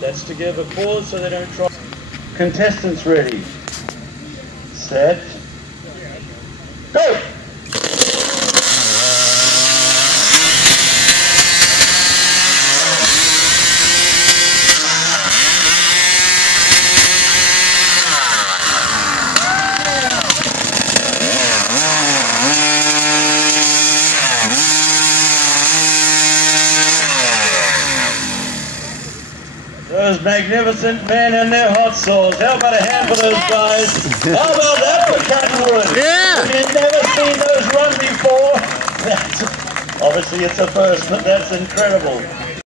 That's to give a pause so they don't try. Contestants ready. Set. Go! Those magnificent men and their hot sauce. How about a hand for those guys? How about that for Cottonwood? Yeah! You've never seen those run before? Obviously it's a first, but that's incredible.